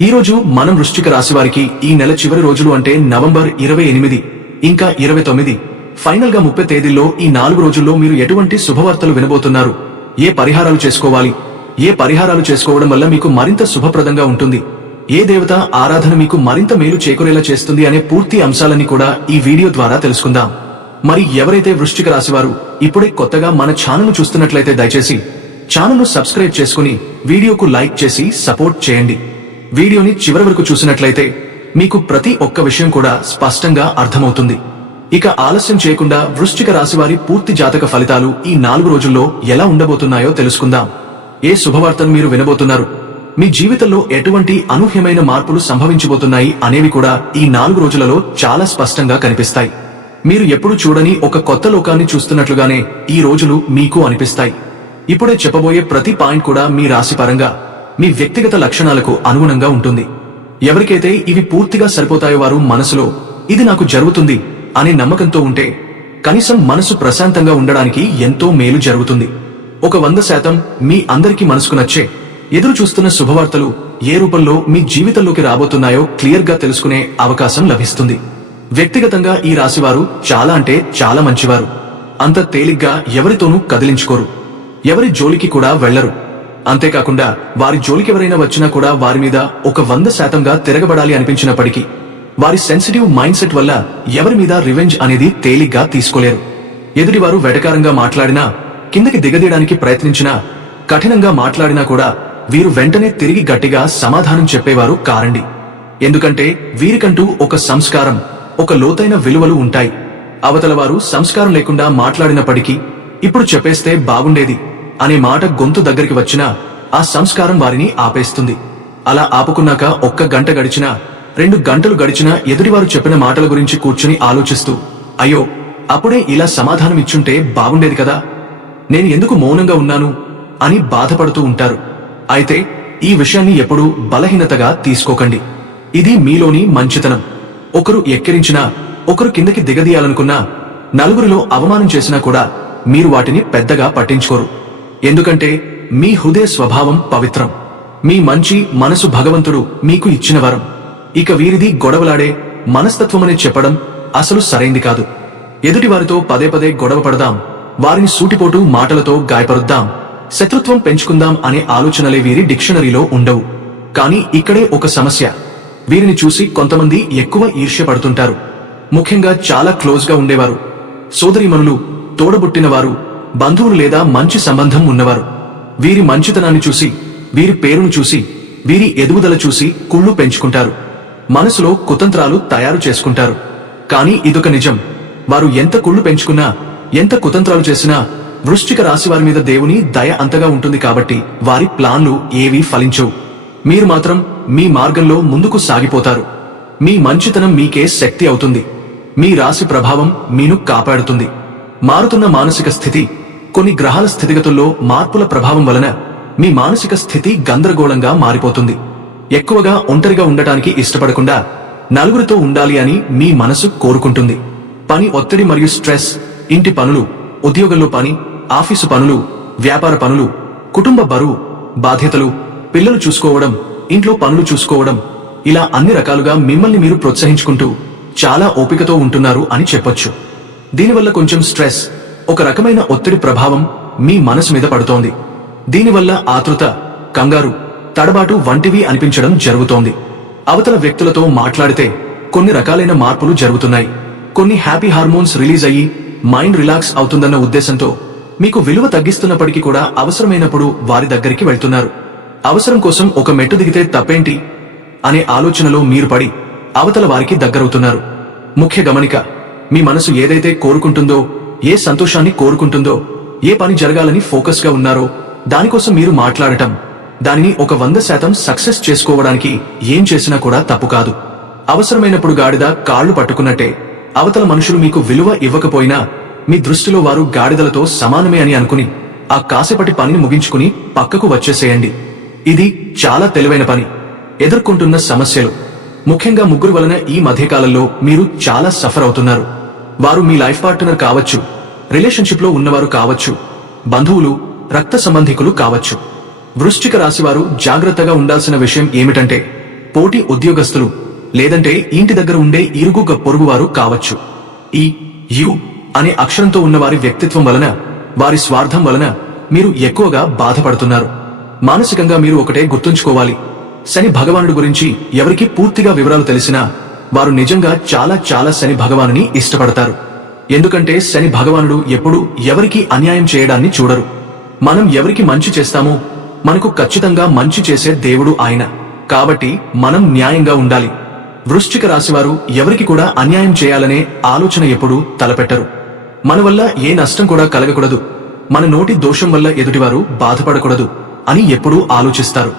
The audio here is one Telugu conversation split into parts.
ఈ రోజు మనం వృశ్చిక రాశి వారికి ఈ నెల చివరి రోజులు అంటే నవంబర్ 28 ఇంకా 29 ఫైనల్ గా 30 తేదీల్లో ఈ 4 రోజుల్లో మీరు ఎటువంటి శుభవార్తలు వినబోతున్నారు, ఏ పరిహారాలు చేసుకోవాలి, ఏ పరిహారాలు చేసుకోవడం వల్ల మీకు మరింత శుభప్రదంగా ఉంటుంది, ఏ దేవత ఆరాధన మీకు మరింత మేలు చేకూరేలా చేస్తుంది అనే పూర్తి అంశాలన్నీ కూడా ఈ వీడియో ద్వారా తెలుసుకుందాం. మరి ఎవరైతే వృశ్చిక రాశి వారు ఇప్పుడే కొత్తగా మన ఛానల్ చూస్తున్నట్లయితే దయచేసి ఛానల్ ను సబ్స్క్రైబ్ చేసుకుని వీడియోకు లైక్ చేసి సపోర్ట్ చేయండి. వీడియోని చివరి వరకు చూసినట్లయితే మీకు ప్రతి ఒక్క విషయం కూడా స్పష్టంగా అర్థమవుతుంది. ఇక ఆలస్యం చేయకుండా వృశ్చిక రాశి వారి పూర్తి జాతక ఫలితాలు ఈ 4 రోజుల్లో ఎలా ఉండబోతున్నాయో తెలుసుకుందాం. ఏ శుభవార్తను మీరు వినబోతున్నారు, మీ జీవితంలో ఎటువంటి అనూహ్యమైన మార్పులు సంభవించబోతున్నాయి అనేవి కూడా ఈ 4 రోజులలో చాలా స్పష్టంగా కనిపిస్తాయి. మీరు ఎప్పుడు చూడని ఒక కొత్త లోకాన్ని చూస్తున్నట్లుగానే ఈ రోజులు మీకు అనిపిస్తాయి. ఇప్పుడే చెప్పబోయే ప్రతి పాయింట్ కూడా మీ రాశి పరంగా మీ వ్యక్తిగత లక్షణాలకు అనుగుణంగా ఉంటుంది. ఎవరికైతే ఇవి పూర్తిగా సరిపోతాయో వారు మనసులో ఇది నాకు జరుగుతుంది అనే నమ్మకంతో ఉంటే కనీసం మనసు ప్రశాంతంగా ఉండడానికి ఎంతో మేలు జరుగుతుంది. ఒక 100% మీ అందరికీ మనసుకు నచ్చే ఎదురు చూస్తున్న శుభవార్తలు ఏ రూపంలో మీ జీవితంలోకి రాబోతున్నాయో క్లియర్ గా తెలుసుకునే అవకాశం లభిస్తుంది. వ్యక్తిగతంగా ఈ రాశివారు చాలా అంటే చాలా మంచివారు. అంత తేలిగ్గా ఎవరితోనూ కదిలించుకోరు, ఎవరి జోలికి కూడా వెళ్లరు. అంతేకాకుండా వారి జోలికెవరైనా వచ్చినా కూడా వారి మీద ఒక 100%గా తిరగబడాలి అనిపించినప్పటికీ వారి సెన్సిటివ్ మైండ్ సెట్ వల్ల ఎవరి మీద రివెంజ్ అనేది తేలిగ్గా తీసుకోలేరు. ఎదుటివారు వెటకారంగా మాట్లాడినా, కిందకి దిగదీయడానికి ప్రయత్నించినా, కఠినంగా మాట్లాడినా కూడా వీరు వెంటనే తిరిగి గట్టిగా సమాధానం చెప్పేవారు కారండి. ఎందుకంటే వీరికంటూ ఒక సంస్కారం, ఒక లోతైన విలువలు ఉంటాయి. అవతల వారు సంస్కారం లేకుండా మాట్లాడినప్పటికీ ఇప్పుడు చెప్పేస్తే బాగుండేది అనే మాట గొంతు దగ్గరికి వచ్చినా ఆ సంస్కారం వారిని ఆపేస్తుంది. అలా ఆపుకున్నాక 1 గంట గడిచినా, 2 గంటలు గడిచినా ఎదుటివారు చెప్పిన మాటల గురించి కూర్చుని ఆలోచిస్తూ అయ్యో అప్పుడే ఇలా సమాధానం ఇచ్చుంటే బాగుండేది కదా, నేను ఎందుకు మౌనంగా ఉన్నాను అని బాధపడుతూ ఉంటారు. అయితే ఈ విషయాన్ని ఎప్పుడూ బలహీనతగా తీసుకోకండి. ఇది మీలోని మంచితనం. ఒకరు ఎక్కిరించినా, ఒకరు కిందకి దిగదీయాలనుకున్నా, నలుగురిలో అవమానం చేసినా కూడా మీరు వాటిని పెద్దగా పట్టించుకోరు. ఎందుకంటే మీ హృదయ స్వభావం పవిత్రం. మీ మంచి మనసు భగవంతుడు మీకు ఇచ్చిన వరం. ఇక వీరిది గొడవలాడే మనస్తత్వమని చెప్పడం అసలు సరైంది కాదు. ఎదుటివారితో పదే పదే గొడవ పడదాం, వారిని సూటిపోటు మాటలతో గాయపరుద్దాం, శత్రుత్వం పెంచుకుందాం అనే ఆలోచనలే వీరి డిక్షనరీలో ఉండవు. కానీ ఇక్కడే ఒక సమస్య. వీరిని చూసి కొంతమంది ఎక్కువ ఈర్ష్య పడుతుంటారు. ముఖ్యంగా చాలా క్లోజ్ గా ఉండేవారు, సోదరీమణులు, తోడబుట్టినవారు, బంధువులు లేదా మంచి సంబంధం ఉన్నవారు. వీరి మంచితనాన్ని చూసి, వీరి పేరును చూసి, వీరి ఎదుగుదల చూసి కుళ్ళు పెంచుకుంటారు. మనసులో కుతంత్రాలు తయారు చేసుకుంటారు. కానీ ఇదొక నిజం, వారు ఎంత కుళ్ళు పెంచుకున్నా, ఎంత కుతంత్రాలు చేసినా వృశ్చిక రాశి వారి మీద దేవుని దయ అంతగా ఉంటుంది కాబట్టి వారి ప్లాన్లు ఏవీ ఫలించవు. మీరు మాత్రం మీ మార్గంలో ముందుకు సాగిపోతారు. మీ మంచితనం మీకే శక్తి అవుతుంది. మీ రాశి ప్రభావం మీను కాపాడుతుంది. మారుతున్న మానసిక స్థితి, కొన్ని గ్రహాల స్థితిగతుల్లో మార్పుల ప్రభావం వలన మీ మానసిక స్థితి గందరగోళంగా మారిపోతుంది. ఎక్కువగా ఒంటరిగా ఉండటానికి ఇష్టపడకుండా నలుగురితో ఉండాలి అని మీ మనసు కోరుకుంటుంది. పని ఒత్తిడి మరియు స్ట్రెస్, ఇంటి పనులు, ఉద్యోగంలో పని, ఆఫీసు పనులు, వ్యాపార పనులు, కుటుంబ బరువు, బాధ్యతలు, పిల్లలు చూసుకోవడం, ఇంట్లో పనులు చూసుకోవడం, ఇలా అన్ని రకాలుగా మిమ్మల్ని మీరు ప్రోత్సహించుకుంటూ చాలా ఓపికతో ఉంటున్నారు అని చెప్పొచ్చు. దీనివల్ల కొంచెం స్ట్రెస్, ఒక రకమైన ఒత్తిడి ప్రభావం మీ మనసు మీద పడుతోంది. దీనివల్ల ఆతృత, కంగారు, తడబాటు వంటివి అనిపించడం జరుగుతోంది. అవతల వ్యక్తులతో మాట్లాడితే కొన్ని రకాలైన మార్పులు జరుగుతున్నాయి. కొన్ని హ్యాపీ హార్మోన్స్ రిలీజ్ అయ్యి మైండ్ రిలాక్స్ అవుతుందన్న ఉద్దేశంతో మీకు విలువ తగ్గిస్తున్నప్పటికీ కూడా అవసరమైనప్పుడు వారి దగ్గరికి వెళ్తున్నారు. అవసరం కోసం ఒక మెట్టు దిగితే తప్పేంటి అనే ఆలోచనలో మీరు పడి అవతల వారికి దగ్గరవుతున్నారు. ముఖ్య గమనిక, మీ మనసు ఏదైతే కోరుకుంటుందో, ఏ సంతోషాన్ని కోరుకుంటుందో, ఏ పని జరగాలని ఫోకస్ గా ఉన్నారో దానికోసం మీరు మాట్లాడటం, దానిని ఒక 100% సక్సెస్ చేసుకోవడానికి ఏం చేసినా కూడా తప్పు కాదు. అవసరమైనప్పుడు గాడిద కాళ్లు పట్టుకున్నట్టే అవతల మనుషులు మీకు విలువ ఇవ్వకపోయినా మీ దృష్టిలో వారు గాడిదలతో సమానమే అని అనుకుని ఆ కాసేపటి పనిని ముగించుకుని పక్కకు వచ్చేసేయండి. ఇది చాలా తెలివైన పని. ఎదుర్కొంటున్న సమస్యలు, ముఖ్యంగా ముగ్గురు వలన ఈ మధ్యకాలంలో మీరు చాలా సఫర్ అవుతున్నారు. వారు మీ లైఫ్ పార్ట్నర్ కావచ్చు, రిలేషన్షిప్ లో ఉన్నవారు కావచ్చు, బంధువులు, రక్త సంబంధికులు కావచ్చు. వృశ్చిక రాశివారు జాగ్రత్తగా ఉండాల్సిన విషయం ఏమిటంటే పోటీ ఉద్యోగస్తులు, లేదంటే ఇంటి దగ్గర ఉండే ఇరుగు పొరుగువారు కావచ్చు. ఈ యు అనే అక్షరంతో ఉన్న వారి వ్యక్తిత్వం వలన, వారి స్వార్థం వలన మీరు ఎక్కువగా బాధపడుతున్నారు. మానసికంగా మీరు ఒకటే గుర్తుంచుకోవాలి, శని భగవానుడి గురించి ఎవరికి పూర్తిగా వివరాలు తెలిసినా వారు నిజంగా చాలా చాలా శని భగవానుని ఇష్టపడతారు. ఎందుకంటే శని భగవానుడు ఎప్పుడూ ఎవరికి అన్యాయం చేయడాన్ని చూడరు. మనం ఎవరికి మంచి చేస్తామో మనకు ఖచ్చితంగా మంచి చేసే దేవుడు ఆయన. కాబట్టి మనం న్యాయంగా ఉండాలి. వృశ్చిక రాశివారు ఎవరికి కూడా అన్యాయం చేయాలనే ఆలోచన ఎప్పుడూ తలపెట్టరు. మన వల్ల ఏ నష్టం కూడా కలగకూడదు, మన నోటి దోషం వల్ల ఎదుటివారు బాధపడకూడదు అని ఎప్పుడూ ఆలోచిస్తారు.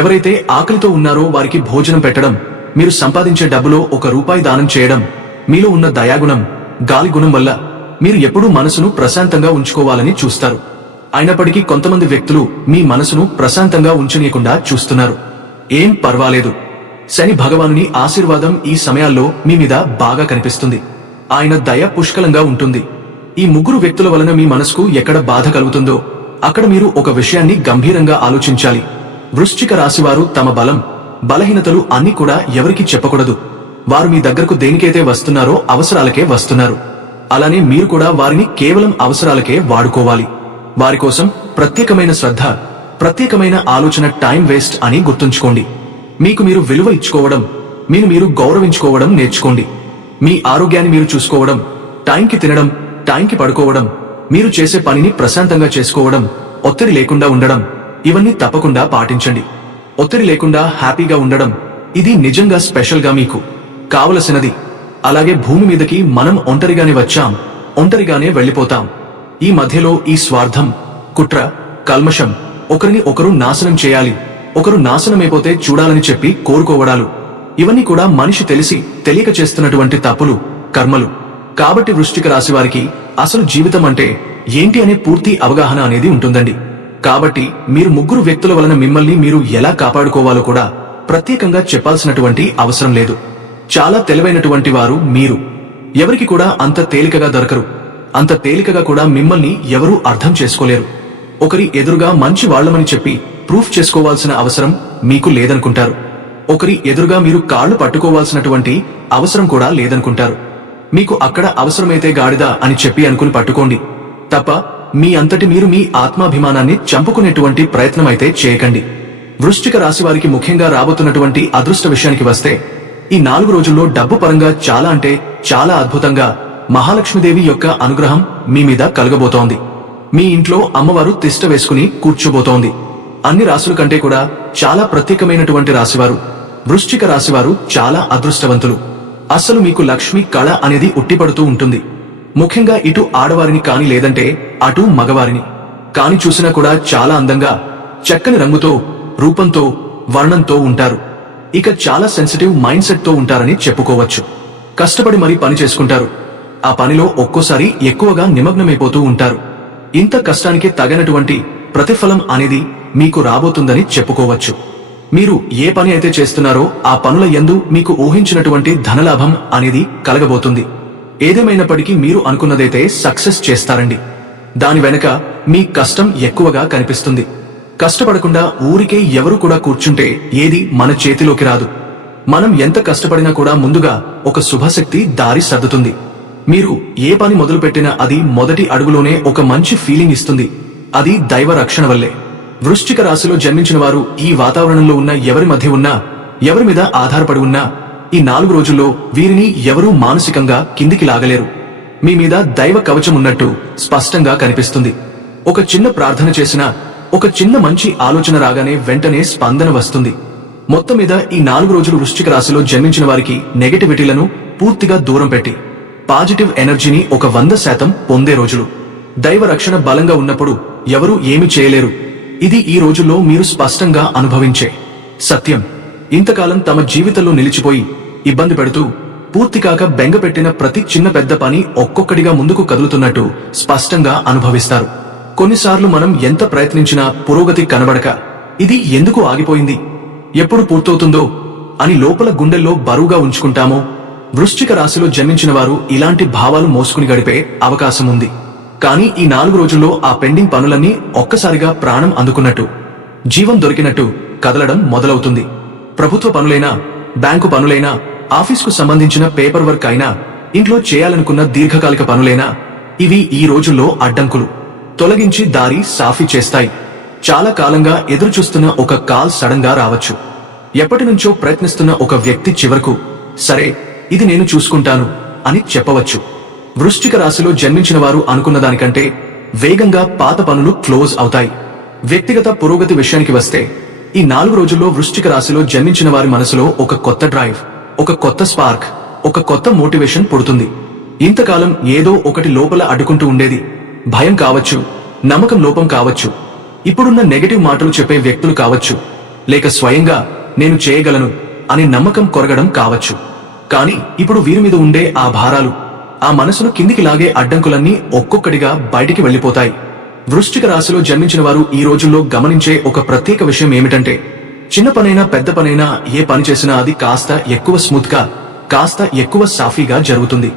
ఎవరైతే ఆకలితో ఉన్నారో వారికి భోజనం పెట్టడం, మీరు సంపాదించే డబ్బులో ₹1 దానం చేయడం, మీలో ఉన్న దయాగుణం, గాలి గుణం వల్ల మీరు ఎప్పుడూ మనసును ప్రశాంతంగా ఉంచుకోవాలని చూస్తారు. అయినప్పటికీ కొంతమంది వ్యక్తులు మీ మనసును ప్రశాంతంగా ఉంచనీయకుండా చూస్తున్నారు. ఏం పర్వాలేదు, శని భగవానుని ఆశీర్వాదం ఈ సమయాల్లో మీ మీద బాగా కనిపిస్తుంది. ఆయన దయ పుష్కలంగా ఉంటుంది. ఈ ముగ్గురు వ్యక్తుల వలన మీ మనసుకు ఎక్కడ బాధ కలుగుతుందో అక్కడ మీరు ఒక విషయాన్ని గంభీరంగా ఆలోచించాలి. వృశ్చిక రాశివారు తమ బలం, బలహీనతలు అన్ని కూడా ఎవరికీ చెప్పకూడదు. వారు మీ దగ్గరకు దేనికైతే వస్తున్నారో అవసరాలకే వస్తున్నారు. అలానే మీరు కూడా వారిని కేవలం అవసరాలకే వాడుకోవాలి. వారి కోసం ప్రత్యేకమైన శ్రద్ధ, ప్రత్యేకమైన ఆలోచన టైం వేస్ట్ అని గుర్తుంచుకోండి. మీకు మీరు విలువ ఇచ్చుకోవడం, మీరు గౌరవించుకోవడం నేర్చుకోండి. మీ ఆరోగ్యాన్ని మీరు చూసుకోవడం, టైంకి తినడం, టైంకి పడుకోవడం, మీరు చేసే పనిని ప్రశాంతంగా చేసుకోవడం, ఒత్తిడి లేకుండా ఉండడం, ఇవన్నీ తప్పకుండా పాటించండి. ఒత్తిడి లేకుండా హ్యాపీగా ఉండడం, ఇది నిజంగా స్పెషల్ గా మీకు కావలసినది. అలాగే భూమి మీదకి మనం ఒంటరిగానే వచ్చాం, ఒంటరిగానే వెళ్లిపోతాం. ఈ మధ్యలో ఈ స్వార్థం, కుట్ర, కల్మషం, ఒకరిని ఒకరు నాశనం చేయాలి, ఒకరు నాశనమైపోతే చూడాలని చెప్పి కోరుకోవడాలు, ఇవన్నీ కూడా మనిషి తెలిసి తెలియక చేస్తున్నటువంటి తప్పులు, కర్మలు. కాబట్టి వృశ్చిక రాశి వారికి అసలు జీవితం అంటే ఏంటి అనే పూర్తి అవగాహన అనేది ఉంటుందండి. కాబట్టి మీరు ముగ్గురు వ్యక్తుల వలన మిమ్మల్ని మీరు ఎలా కాపాడుకోవాలో కూడా ప్రత్యేకంగా చెప్పాల్సినటువంటి అవసరం లేదు. చాలా తెలివైనటువంటి వారు మీరు. ఎవరికి కూడా అంత తేలికగా దొరకరు. అంత తేలికగా కూడా మిమ్మల్ని ఎవరూ అర్థం చేసుకోలేరు. ఒకరి ఎదురుగా మంచి వాళ్లమని చెప్పి ప్రూఫ్ చేసుకోవాల్సిన అవసరం మీకు లేదనుకుంటారు. ఒకరి ఎదురుగా మీరు కాళ్లు పట్టుకోవాల్సినటువంటి అవసరం కూడా లేదనుకుంటారు. మీకు అక్కడ అవసరమైతే గాడిద అని చెప్పి అనుకుని పట్టుకోండి తప్ప మీ అంతటి మీరు మీ ఆత్మాభిమానాన్ని చంపుకునేటువంటి ప్రయత్నమైతే చేయకండి. వృశ్చిక రాశి వారికి ముఖ్యంగా రాబోతున్నటువంటి అదృష్ట విషయానికి వస్తే, ఈ 4 రోజుల్లో డబ్బు పరంగా చాలా అంటే చాలా అద్భుతంగా మహాలక్ష్మీదేవి యొక్క అనుగ్రహం మీ మీద కలగబోతోంది. మీ ఇంట్లో అమ్మవారు తిష్ట వేసుకుని కూర్చోబోతోంది. అన్ని రాశుల కంటే కూడా చాలా ప్రత్యేకమైనటువంటి రాశివారు వృశ్చిక రాశివారు చాలా అదృష్టవంతులు. అస్సలు మీకు లక్ష్మి కళ అనేది ఉట్టిపడుతూ ఉంటుంది. ముఖ్యంగా ఇటు ఆడవారిని కాని లేదంటే అటు మగవారిని కాని చూసినా కూడా చాలా అందంగా, చక్కని రంగుతో, రూపంతో, వర్ణంతో ఉంటారు. ఇక చాలా సెన్సిటివ్ మైండ్ సెట్ తో ఉంటారని చెప్పుకోవచ్చు. కష్టపడి మరీ పని చేసుకుంటారు. ఆ పనిలో ఒక్కోసారి ఎక్కువగా నిమగ్నమైపోతూ ఉంటారు. ఇంత కష్టానికి తగినటువంటి ప్రతిఫలం అనేది మీకు రాబోతుందని చెప్పుకోవచ్చు. మీరు ఏ పని అయితే చేస్తున్నారో ఆ పనుల యందు మీకు ఊహించినటువంటి ధనలాభం అనేది కలగబోతుంది. ఏదేమైనప్పటికీ మీరు అనుకున్నదైతే సక్సెస్ చేస్తారండి. దాని వెనక మీ కష్టం ఎక్కువగా కనిపిస్తుంది. కష్టపడకుండా ఊరికే ఎవరు కూడా కూర్చుంటే ఏది మన చేతిలోకి రాదు. మనం ఎంత కష్టపడినా కూడా ముందుగా ఒక శుభశక్తి దారి సర్దుతుంది. మీరు ఏ పని మొదలుపెట్టినా అది మొదటి అడుగులోనే ఒక మంచి ఫీలింగ్ ఇస్తుంది. అది దైవ రక్షణ వల్లే. వృశ్చిక రాశిలో జన్మించిన వారు ఈ వాతావరణంలో ఉన్న ఎవరి మధ్య ఉన్నా, ఎవరి మీద ఆధారపడి ఉన్నా, ఈ 4 రోజుల్లో వీరిని ఎవరూ మానసికంగా కిందికి లాగలేరు. మీ మీద దైవ కవచం ఉన్నట్టు స్పష్టంగా కనిపిస్తుంది. ఒక చిన్న ప్రార్థన చేసినా, ఒక చిన్న మంచి ఆలోచన రాగానే వెంటనే స్పందన వస్తుంది. మొత్తం మీద ఈ 4 రోజులు వృశ్చిక రాశిలో జన్మించిన వారికి నెగటివిటీలను పూర్తిగా దూరం పెట్టి పాజిటివ్ ఎనర్జీని ఒక 100% పొందే రోజులు. దైవ రక్షణ బలంగా ఉన్నప్పుడు ఎవరూ ఏమి చేయలేరు. ఇది ఈ రోజుల్లో మీరు స్పష్టంగా అనుభవించే సత్యం. ఇంతకాలం తమ జీవితంలో నిలిచిపోయి ఇబ్బంది పెడుతూ పూర్తికాక బెంగపెట్టిన ప్రతి చిన్న పెద్ద పని ఒక్కొక్కటిగా ముందుకు కదులుతున్నట్టు స్పష్టంగా అనుభవిస్తారు. కొన్నిసార్లు మనం ఎంత ప్రయత్నించినా పురోగతి కనబడక ఇది ఎందుకు ఆగిపోయింది, ఎప్పుడు పూర్తవుతుందో అని లోపల గుండెల్లో బరువుగా ఉంచుకుంటామో, వృశ్చిక రాశిలో జన్మించిన వారు ఇలాంటి భావాలు మోసుకుని గడిపే అవకాశం ఉంది. కానీ ఈ 4 రోజుల్లో ఆ పెండింగ్ పనులన్నీ ఒక్కసారిగా ప్రాణం అందుకున్నట్టు, జీవం దొరికినట్టు కదలడం మొదలవుతుంది. ప్రభుత్వ పనులైనా, బ్యాంకు పనులైనా, ఆఫీస్కు సంబంధించిన పేపర్ వర్క్ అయినా, ఇంట్లో చేయాలనుకున్న దీర్ఘకాలిక పనులైనా ఇవి ఈ రోజుల్లో అడ్డంకులు తొలగించి దారి సాఫీ చేస్తాయి. చాలా కాలంగా ఎదురుచూస్తున్న ఒక కాల్ సడన్ గా రావచ్చు. ఎప్పటినుంచో ప్రయత్నిస్తున్న ఒక వ్యక్తి చివరకు సరే ఇది నేను చూసుకుంటాను అని చెప్పవచ్చు. వృశ్చిక రాశిలో జన్మించిన వారు అనుకున్న దానికంటే వేగంగా పాత పనులు క్లోజ్ అవుతాయి. వ్యక్తిగత పురోగతి విషయానికి వస్తే ఈ 4 రోజుల్లో వృశ్చిక రాశిలో జన్మించిన వారి మనసులో ఒక కొత్త డ్రైవ్, ఒక కొత్త స్పార్క్, ఒక కొత్త మోటివేషన్ పుడుతుంది. ఇంతకాలం ఏదో ఒకటి లోపల అడ్డుకుంటూ ఉండేది. భయం కావచ్చు, నమ్మకం లోపం కావచ్చు, ఇప్పుడున్న నెగటివ్ మాటలు చెప్పే వ్యక్తులు కావచ్చు, లేక స్వయంగా నేను చేయగలను అనే నమ్మకం కొరగడం కావచ్చు. కానీ ఇప్పుడు వీరి మీద ఉండే ఆ భారాలు, ఆ మనసును కిందికి లాగే అడ్డంకులన్నీ ఒక్కొక్కటిగా బయటికి వెళ్లిపోతాయి. వృశ్చిక రాశిలో జన్మించిన వారు ఈ రోజుల్లో గమనించే ఒక ప్రత్యేక విషయం ఏమిటంటే, చిన్న పనైనా పెద్ద పనైనా ఏ పని చేసినా అది కాస్త ఎక్కువ స్మూత్ గా, కాస్త ఎక్కువ సాఫీగా జరుగుతుంది.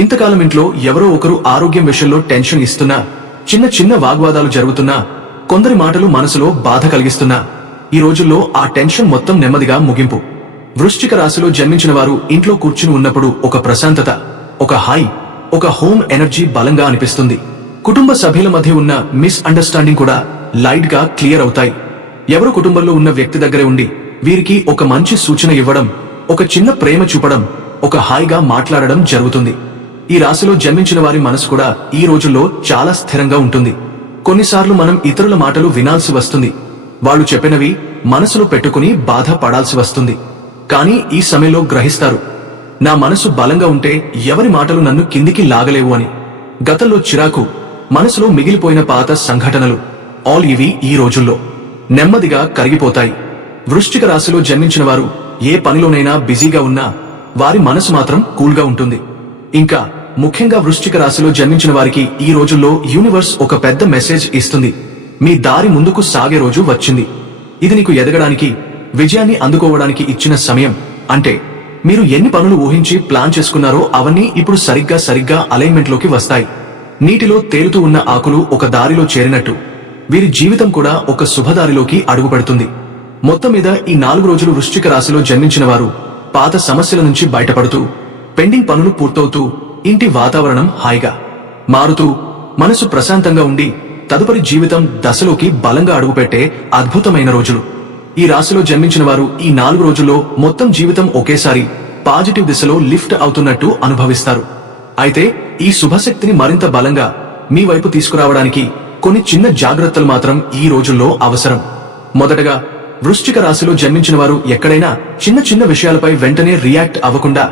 ఇంతకాలం ఇంట్లో ఎవరో ఒకరు ఆరోగ్యం విషయంలో టెన్షన్ ఇస్తున్నా, చిన్న చిన్న వాగ్వాదాలు జరుగుతున్నా, కొందరి మాటలు మనసులో బాధ కలిగిస్తున్నా ఈ రోజుల్లో ఆ టెన్షన్ మొత్తం నెమ్మదిగా ముగింపు. వృశ్చిక రాశిలో జన్మించిన వారు ఇంట్లో కూర్చుని ఉన్నప్పుడు ఒక ప్రశాంతత, ఒక హై, ఒక హోమ్ ఎనర్జీ బలంగా అనిపిస్తుంది. కుటుంబ సభ్యుల మధ్య ఉన్న మిస్ అండర్స్టాండింగ్ కూడా లైట్ గా క్లియర్ అవుతాయి. ఎవరు కుటుంబంలో ఉన్న వ్యక్తి దగ్గరే ఉండి వీరికి ఒక మంచి సూచన ఇవ్వడం, ఒక చిన్న ప్రేమ చూపడం, ఒక హాయిగా మాట్లాడడం జరుగుతుంది. ఈ రాశిలో జన్మించిన వారి మనసు కూడా ఈ రోజుల్లో చాలా స్థిరంగా ఉంటుంది. కొన్నిసార్లు మనం ఇతరుల మాటలు వినాల్సి వస్తుంది. వాళ్ళు చెప్పినవి మనసులో పెట్టుకుని బాధ పడాల్సి వస్తుంది. కానీ ఈ సమయంలో గ్రహిస్తారు, నా మనసు బలంగా ఉంటే ఎవరి మాటలు నన్ను కిందికి లాగలేవు అని. గతంలో చిరాకు, మనసులో మిగిలిపోయిన పాత సంఘటనలు ఆల్ ఇవి ఈ రోజుల్లో నెమ్మదిగా కరిగిపోతాయి. వృశ్చిక రాశిలో జన్మించిన వారు ఏ పనిలోనైనా బిజీగా ఉన్నా వారి మనసు మాత్రం కూల్గా ఉంటుంది. ఇంకా ముఖ్యంగా వృశ్చిక రాశిలో జన్మించిన వారికి ఈ రోజుల్లో యూనివర్స్ ఒక పెద్ద మెసేజ్ ఇస్తుంది. మీ దారి ముందుకు సాగే రోజు వచ్చింది. ఇది నీకు ఎదగడానికి, విజయాన్ని అందుకోవడానికి ఇచ్చిన సమయం. అంటే మీరు ఎన్ని పనులు ఊహించి ప్లాన్ చేసుకున్నారో అవన్నీ ఇప్పుడు సరిగ్గా అలైన్మెంట్ లోకి వస్తాయి. నీటిలో తేలుతూ ఉన్న ఆకులు ఒక దారిలో చేరినట్టు వీరి జీవితం కూడా ఒక శుభదారిలోకి అడుగుపెడుతుంది. మొత్తం మీద ఈ 4 రోజులు వృశ్చిక రాశిలో జన్మించిన వారు పాత సమస్యల నుంచి బయటపడుతూ, పెండింగ్ పనులు పూర్తవుతూ, ఇంటి వాతావరణం హాయిగా మారుతూ, మనసు ప్రశాంతంగా ఉండి తదుపరి జీవితం దశలోకి బలంగా అడుగుపెట్టే అద్భుతమైన రోజులు. ఈ రాశిలో జన్మించిన వారు ఈ 4 రోజుల్లో మొత్తం జీవితం ఒకేసారి పాజిటివ్ దిశలో లిఫ్ట్ అవుతున్నట్టు అనుభవిస్తారు. అయితే ఈ శుభశక్తిని మరింత బలంగా మీ వైపు తీసుకురావడానికి కొన్ని చిన్న జాగ్రత్తలు మాత్రం ఈ రోజుల్లో అవసరం. మొదటగా వృశ్చిక రాశిలో జన్మించిన వారు ఎక్కడైనా చిన్న చిన్న విషయాలపై వెంటనే రియాక్ట్ అవ్వకుండా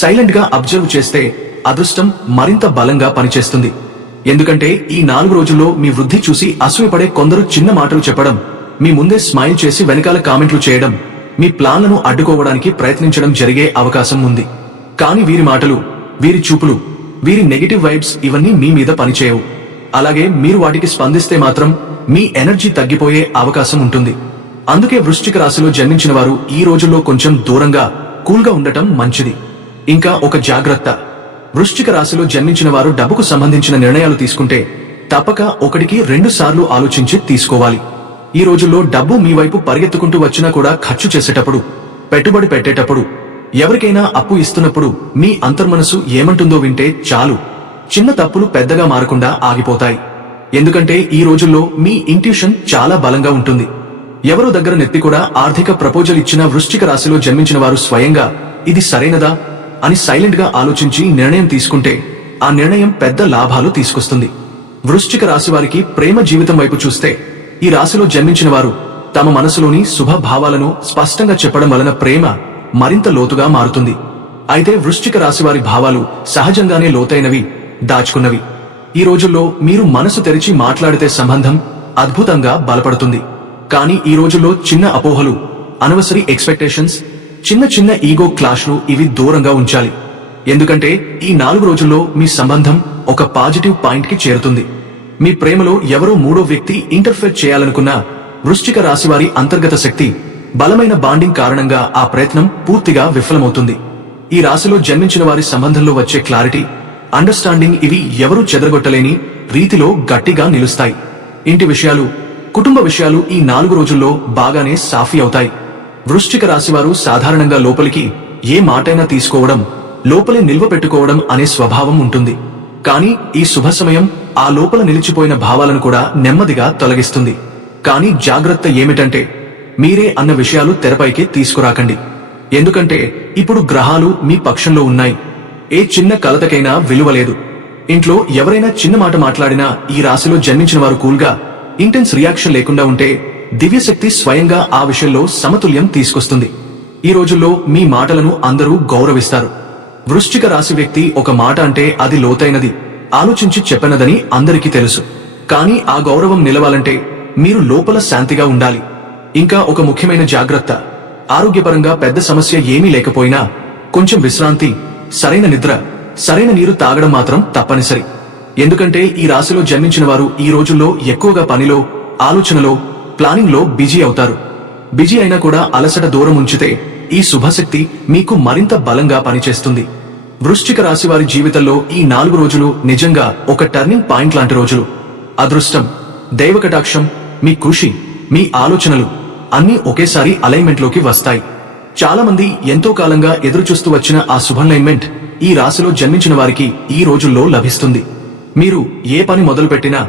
సైలెంట్ గా అబ్జర్వ్ చేస్తే అదృష్టం మరింత బలంగా పనిచేస్తుంది. ఎందుకంటే ఈ 4 రోజుల్లో మీ వృద్ధి చూసి అసూయపడే కొందరు చిన్న మాటలు చెప్పడం, మీ ముందే స్మైల్ చేసి వెనకాల కామెంట్లు చేయడం, మీ ప్లాన్లను అడ్డుకోవడానికి ప్రయత్నించడం జరిగే అవకాశం ఉంది. కానీ వీరి మాటలు, వీరి చూపులు, వీరి నెగటివ్ వైబ్స్ ఇవన్నీ మీ మీద పనిచేయవు. అలాగే మీరు వాటికి స్పందిస్తే మాత్రం మీ ఎనర్జీ తగ్గిపోయే అవకాశం ఉంటుంది. అందుకే వృశ్చిక రాశిలో జన్మించిన వారు ఈ రోజుల్లో కొంచెం దూరంగా, కూల్గా ఉండటం మంచిది. ఇంకా ఒక జాగ్రత్త, వృశ్చిక రాశిలో జన్మించిన వారు డబ్బుకు సంబంధించిన నిర్ణయాలు తీసుకుంటే తప్పక 1-2 సార్లు ఆలోచించి తీసుకోవాలి. ఈ రోజుల్లో డబ్బు మీ వైపు పరిగెత్తుకుంటూ వచ్చినా కూడా ఖర్చు చేసేటప్పుడు, పెట్టుబడి పెట్టేటప్పుడు, ఎవరికైనా అప్పు ఇస్తున్నప్పుడు మీ అంతర్మనసు ఏమంటుందో వింటే చాలు, చిన్న తప్పులు పెద్దగా మారకుండా ఆగిపోతాయి. ఎందుకంటే ఈ రోజుల్లో మీ ఇంట్యూషన్ చాలా బలంగా ఉంటుంది. ఎవరో దగ్గర నెత్తి కూడా ఆర్థిక ప్రపోజల్ ఇచ్చిన వృశ్చిక రాశిలో జన్మించిన వారు స్వయంగా ఇది సరైనదా అని సైలెంట్ గా ఆలోచించి నిర్ణయం తీసుకుంటే ఆ నిర్ణయం పెద్ద లాభాలు తీసుకొస్తుంది. వృశ్చిక రాశి వారికి ప్రేమ జీవితం వైపు చూస్తే ఈ రాశిలో జన్మించిన వారు తమ మనసులోని శుభ భావాలను స్పష్టంగా చెప్పడం వలన ప్రేమ మరింత లోతుగా మారుతుంది. అయితే వృశ్చిక రాశి వారి భావాలు సహజంగానే లోతైనవి, దాచుకున్నవి. ఈ రోజుల్లో మీరు మనసు తెరిచి మాట్లాడితే సంబంధం అద్భుతంగా బలపడుతుంది. కానీ ఈ రోజుల్లో చిన్న అపోహలు, అనవసరి ఎక్స్పెక్టేషన్స్, చిన్న చిన్న ఈగో క్లాష్లు ఇవి దూరంగా ఉంచాలి. ఎందుకంటే ఈ 4 రోజుల్లో మీ సంబంధం ఒక పాజిటివ్ పాయింట్ కి చేరుతుంది. మీ ప్రేమలో ఎవరో మూడో వ్యక్తి ఇంటర్ఫేర్ చేయాలనుకున్నా వృశ్చిక రాశివారి అంతర్గత శక్తి, బలమైన బాండింగ్ కారణంగా ఆ ప్రయత్నం పూర్తిగా విఫలమవుతుంది. ఈ రాశిలో జన్మించిన వారి సంబంధంలో వచ్చే క్లారిటీ, అండర్స్టాండింగ్ ఇవి ఎవరూ చెదరగొట్టలేని రీతిలో గట్టిగా నిలుస్తాయి. ఇంటి విషయాలు, కుటుంబ విషయాలు ఈ 4 రోజుల్లో బాగానే సాఫీ అవుతాయి. వృశ్చిక రాశివారు సాధారణంగా లోపలికి ఏ మాటైనా తీసుకోవడం, లోపలే నిల్వ పెట్టుకోవడం అనే స్వభావం ఉంటుంది. కానీ ఈ శుభ సమయం ఆ లోపల నిలిచిపోయిన భావాలను కూడా నెమ్మదిగా తొలగిస్తుంది. కానీ జాగ్రత్త ఏమిటంటే, మీరే అన్న విషయాలు తెరపైకి తీసుకురాకండి. ఎందుకంటే ఇప్పుడు గ్రహాలు మీ పక్షంలో ఉన్నాయి. ఏ చిన్న కలతకైనా విలువలేదు. ఇంట్లో ఎవరైనా చిన్న మాట మాట్లాడినా ఈ రాశిలో జన్మించిన వారు కూల్గా, ఇంటెన్స్ రియాక్షన్ లేకుండా ఉంటే దివ్యశక్తి స్వయంగా ఆ విషయంలో సమతుల్యం తీసుకొస్తుంది. ఈ రోజుల్లో మీ మాటలను అందరూ గౌరవిస్తారు. వృశ్చిక రాశి వ్యక్తి ఒక మాట అంటే అది లోతైనది, ఆలోచించి చెప్పనదని అందరికీ తెలుసు. కానీ ఆ గౌరవం నిలవాలంటే మీరు లోపల శాంతిగా ఉండాలి. ఇంకా ఒక ముఖ్యమైన జాగ్రత్త, ఆరోగ్యపరంగా పెద్ద సమస్య ఏమీ లేకపోయినా కొంచెం విశ్రాంతి, సరైన నిద్ర, సరైన నీరు తాగడం మాత్రం తప్పనిసరి. ఎందుకంటే ఈ రాశిలో జన్మించిన వారు ఈ రోజుల్లో ఎక్కువగా పనిలో, ఆలోచనలో, ప్లానింగ్ లో బిజీ అవుతారు. బిజీ అయినా కూడా అలసట దూరం ఉంచితే ఈ శుభశక్తి మీకు మరింత బలంగా పనిచేస్తుంది. వృశ్చిక రాశి వారి జీవితంలో ఈ 4 రోజులు నిజంగా ఒక టర్నింగ్ పాయింట్ లాంటి రోజులు. అదృష్టం, దైవకటాక్షం, మీ కృషి, మీ ఆలోచనలు అన్నీ ఒకేసారి అలైన్మెంట్ లోకి వస్తాయి. చాలా మంది ఎంతో కాలంగా ఎదురుచూస్తూ వచ్చిన ఆ శుభలైన్మెంట్ ఈ రాశిలో జన్మించిన వారికి ఈ రోజుల్లో లభిస్తుంది. మీరు ఏ పని మొదలుపెట్టినా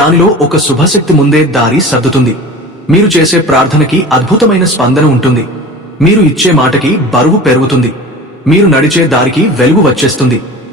దానిలో ఒక శుభశక్తి ముందే దారి సర్దుతుంది. మీరు చేసే ప్రార్థనకి అద్భుతమైన స్పందన ఉంటుంది. మీరు ఇచ్చే మాటకి బరువు పెరుగుతుంది. మీరు నడిచే దారికి వెలుగు వచ్చేస్తుంది.